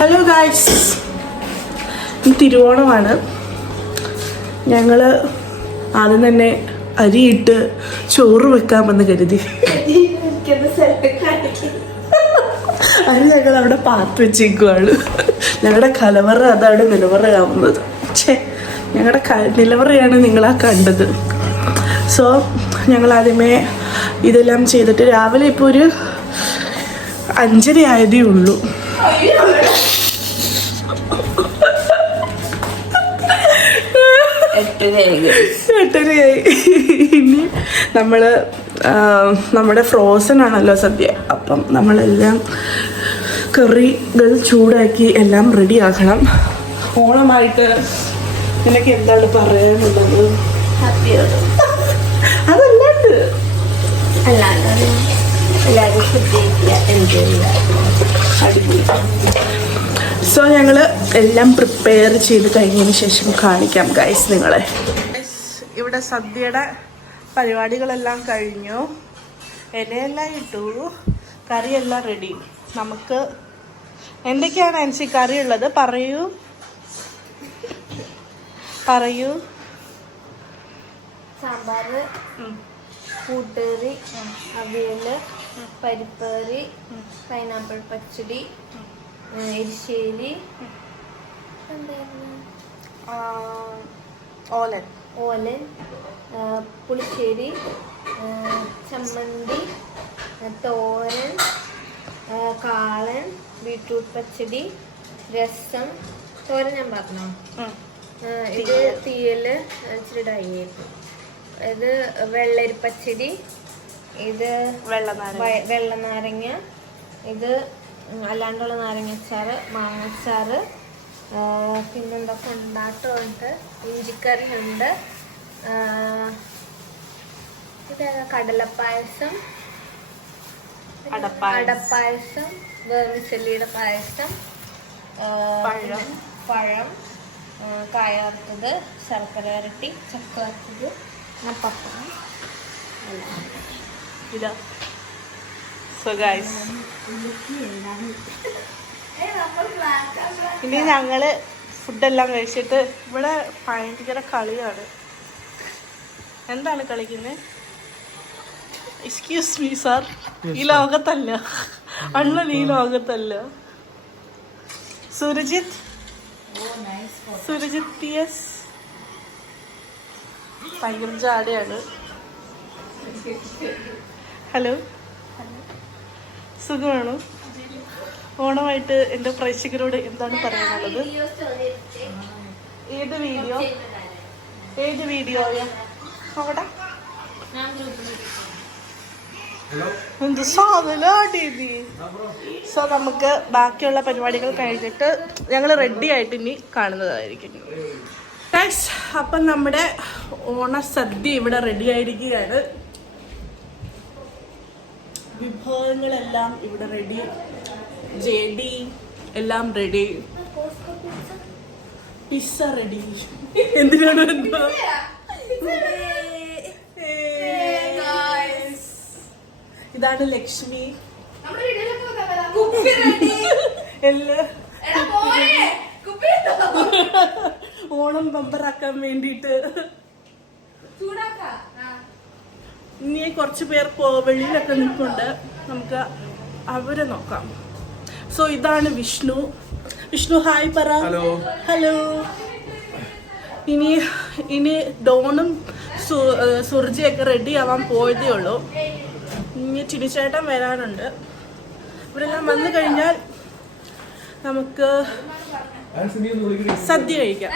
Hello guys, തിരുവോണമാണ്. ഞങ്ങൾ ആദ്യം തന്നെ അരിയിട്ട് ചോറ് വെക്കാമെന്ന് കരുതി. അത് ഞങ്ങൾ അവിടെ പാത്ത് വെച്ചേക്കുവാണ്. ഞങ്ങളുടെ കലവറ അതാണ് നിലവറയാവുന്നത്. ഞങ്ങളുടെ നിലവറയാണ് നിങ്ങളാ കണ്ടത്. സോ ഞങ്ങൾ ആദ്യമേ ഇതെല്ലാം ചെയ്തിട്ട് രാവിലെ ഇപ്പോൾ ഒരു 5:30 ആയതേ ഉള്ളൂ. എട്ടരയായി. ഇനി നമ്മുടെ ഫ്രോസൺ ആണല്ലോ സദ്യ. അപ്പം നമ്മളെല്ലാം കറികൾ ചൂടാക്കി എല്ലാം റെഡി ആക്കണം. ഓണമായിട്ട് നിനക്ക് എന്താണ് പറയാനുള്ളത്? അതല്ലാണ്ട് അടിപൊളി. സോ ഞങ്ങൾ എല്ലാം പ്രിപ്പയർ ചെയ്ത് കഴിഞ്ഞതിന് ശേഷം കാണിക്കാം ഗൈസ് നിങ്ങളെ. ഇവിടെ സദ്യയുടെ പരിപാടികളെല്ലാം കഴിഞ്ഞു. ഇലയെല്ലാം ഇട്ടു, കറിയെല്ലാം റെഡി. നമുക്ക് എന്തൊക്കെയാണ് ആൻസി കറി ഉള്ളത്? പറയൂ. സാമ്പാർ, കൂട്ടുകറി, അവിയൽ, പരിപ്പറി, പൈനാപ്പിൾ പച്ചടി, എരിശ്ശേരി, ഓലൻ, പുളിശ്ശേരി, ചമ്മന്തി, തോരൻ, കാളൻ, ബീട്രൂട്ട് പച്ചടി, രസം. തോരൻ ഞാൻ പറഞ്ഞോ? ഇത് തീയല് ഇച്ചിരി ഡൈയായിട്ട്. ഇത് വെള്ളരിപ്പച്ചടി, ഇത് വെള്ളനാരങ്ങ, ഇത് അല്ലാണ്ടുള്ള നാരങ്ങച്ചാറ്, മാങ്ങച്ചാറ്, പിന്നെന്താ കൊണ്ടാട്ടമുണ്ട്, ഇഞ്ചിക്കറി ഉണ്ട്, ഇതേതാ കടലപ്പായസം, അടപ്പായസം, വേർമിച്ചെല്ലിയുടെ പായസം, പഴം, കായ വറുത്തത്, ശർക്കര വരട്ടി, ചക്ക വറുത്തത്, പപ്പടം. ഇതാ. സോ ഗൈസ്, ഇനി ഞങ്ങള് ഫുഡെല്ലാം കഴിച്ചിട്ട് ഇവിടെ ഭയങ്കര കളിയാണ്. എന്താണ് കളിക്കുന്നത്? എക്സ്ക്യൂസ് മീ സാർ, ഈ ലോകത്തല്ല അണ്ണൻ, ഈ ലോകത്തല്ല. സുരജിത്ത് യെസ്, ഭയങ്കര ജാടയാണ്. ഹലോ, സുഖമാണോ? ഓണമായിട്ട് എൻ്റെ പ്രേക്ഷകരോട് എന്താണ് പറയാനുള്ളത്? ഏത് വീഡിയോയാ? അവിടെ എന്ത് സാധനമാണ്. സോ നമുക്ക് ബാക്കിയുള്ള പരിപാടികൾ കഴിഞ്ഞിട്ട് ഞങ്ങൾ റെഡി ആയിട്ട് ഇനി കാണുന്നതായിരിക്കും. അപ്പം നമ്മുടെ ഓണസദ്യ ഇവിടെ റെഡി ആയിരിക്കുകയാണ്. വിഭവങ്ങളെല്ലാം ഇവിടെ റെഡി. ജെഡി എല്ലാം റെഡി. Pizza ready. എന്തിനാണ് എന്താ? ഇതാണ് ലക്ഷ്മി. ഓണം ബമ്പറാക്കാൻ വേണ്ടിട്ട് ഇനി കുറച്ച് പേർ വെളിയിലൊക്കെ നിൽക്കുന്നുണ്ട്. നമുക്ക് അവരെ നോക്കാം. സോ ഇതാണ് വിഷ്ണു. ഹായ് പറ. ഹലോ. ഇനി ഡോണും സുർജിയൊക്കെ റെഡി ആവാൻ പോയതേ ഉള്ളൂ. ഇനി ചിനിച്ചേട്ടൻ വരാനുണ്ട്. ഇവരെല്ലാം വന്നു കഴിഞ്ഞാൽ നമുക്ക് സദ്യ കഴിക്കാം.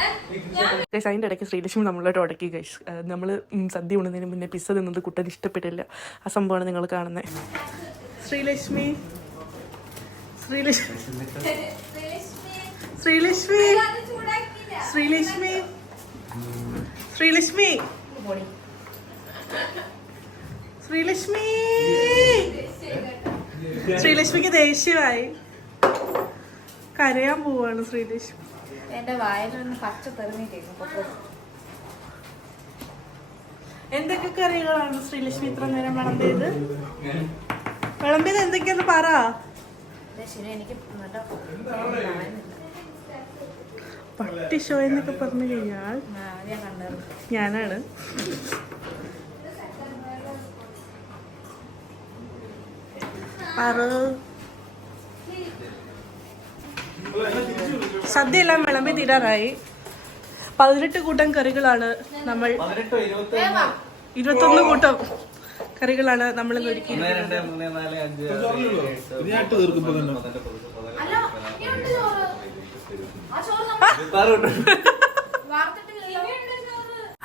അതിൻ്റെ ഇടയ്ക്ക് ശ്രീലക്ഷ്മി നമ്മളോട്ട് ഉടക്കി ഗൈസ്. നമ്മൾ സദ്യ ഉണ്ണുന്നതിന് മുന്നേ പിസ്സ തിന്നത് കുട്ടന് ഇഷ്ടപ്പെട്ടില്ല. ആ സംഭവമാണ് നിങ്ങൾ കാണുന്നത്. ശ്രീലക്ഷ്മി ശ്രീലക്ഷ്മിക്ക് ദേഷ്യമായി. കരയാൻ പോവാണ് ശ്രീലക്ഷ്മി. എന്റെ വായിലൊന്ന് പച്ച തെറിഞ്ഞിട്ടേക്കും. എന്തൊക്കെ കറികളാണ് ശ്രീലക്ഷ്മി ഇത്ര നേരം വിളമ്പിയത്? എന്തൊക്കെയാന്ന് പറ. ശരി എനിക്ക് നല്ല പട്ടി ഷോ എന്നൊക്കെ പറഞ്ഞു കഴിഞ്ഞാൽ ഞാൻ കണ്ടത് ഞാനാണ്. സദ്യ എല്ലാം വിളമ്പി തീരാറായി. 18 കൂട്ടം കറികളാണ് നമ്മൾ 21 കൂട്ടം കറികളാണ് നമ്മൾ ഒരുക്കിയത്.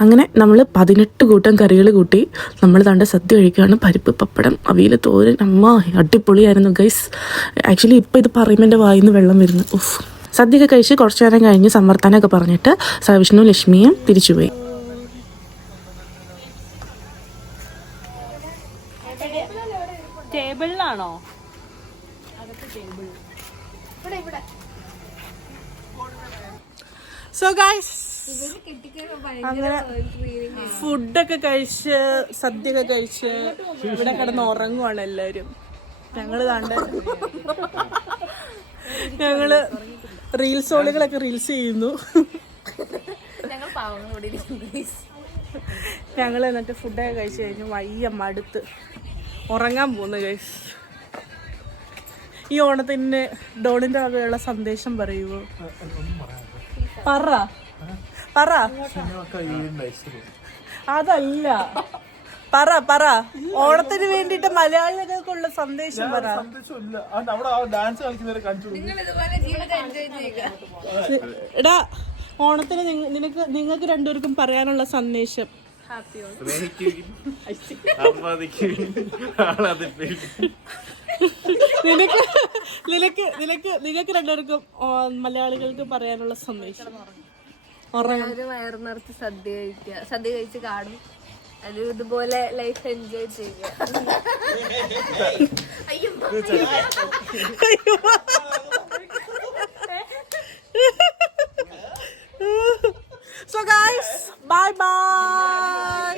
അങ്ങനെ നമ്മൾ 18 കൂട്ടം കറികൾ കൂട്ടി നമ്മൾ തണ്ട സദ്യ കഴിക്കുകയാണ്. പരിപ്പ്, പപ്പടം, അവിയൽ, തോരൻ. അമ്മ അടിപൊളിയായിരുന്നു ഗൈസ്. ആക്ച്വലി ഇപ്പം ഇത് പറയുമ്പോൾ എൻ്റെ വായിൽ നിന്ന് വെള്ളം വരുന്നു. ഉഫ്. സദ്യയൊക്കെ കഴിച്ച് കുറച്ചു നേരം കഴിഞ്ഞ് സമർത്താനൊക്കെ പറഞ്ഞിട്ട് വിഷ്ണു ലക്ഷ്മിയും തിരിച്ചുപോയി. ടേബിളിലാണോ? സോ ഗൈസ് അങ്ങനെ ഫുഡൊക്കെ കഴിച്ച് സദ്യയൊക്കെ കഴിച്ച് ഇവിടെ കിടന്ന് ഉറങ്ങുവാണ് എല്ലാവരും. ഞങ്ങള് റീൽസോളുകളൊക്കെ റീൽസ് ചെയ്യുന്നു. ഞങ്ങൾ എന്നിട്ട് ഫുഡൊക്കെ കഴിച്ച് കഴിഞ്ഞ് വയ്യ മടുത്ത് ഉറങ്ങാൻ പോകുന്നു ഗൈസ്. ഈ ഓണത്തിന് ഡോണിന്റെ വകയുള്ള സന്ദേശം പറയുമോ? പറ അതല്ല, പറ ഓണത്തിന് വേണ്ടിട്ട് മലയാളികൾക്കുള്ള സന്ദേശം പറ. എടാ ഓണത്തിന് നിങ്ങൾക്ക് രണ്ടുപേർക്കും പറയാനുള്ള സന്ദേശം. നിങ്ങൾക്ക് രണ്ടുപേർക്കും മലയാളികൾക്ക് പറയാനുള്ള സന്ദേശം. വയറ് നിറച്ച് സദ്യ കഴിക്കുക, സദ്യ കഴിച്ച് കാണും, അത് ഇതുപോലെ ലൈഫ് എൻജോയ് ചെയ്യുക. So guys, bye bye.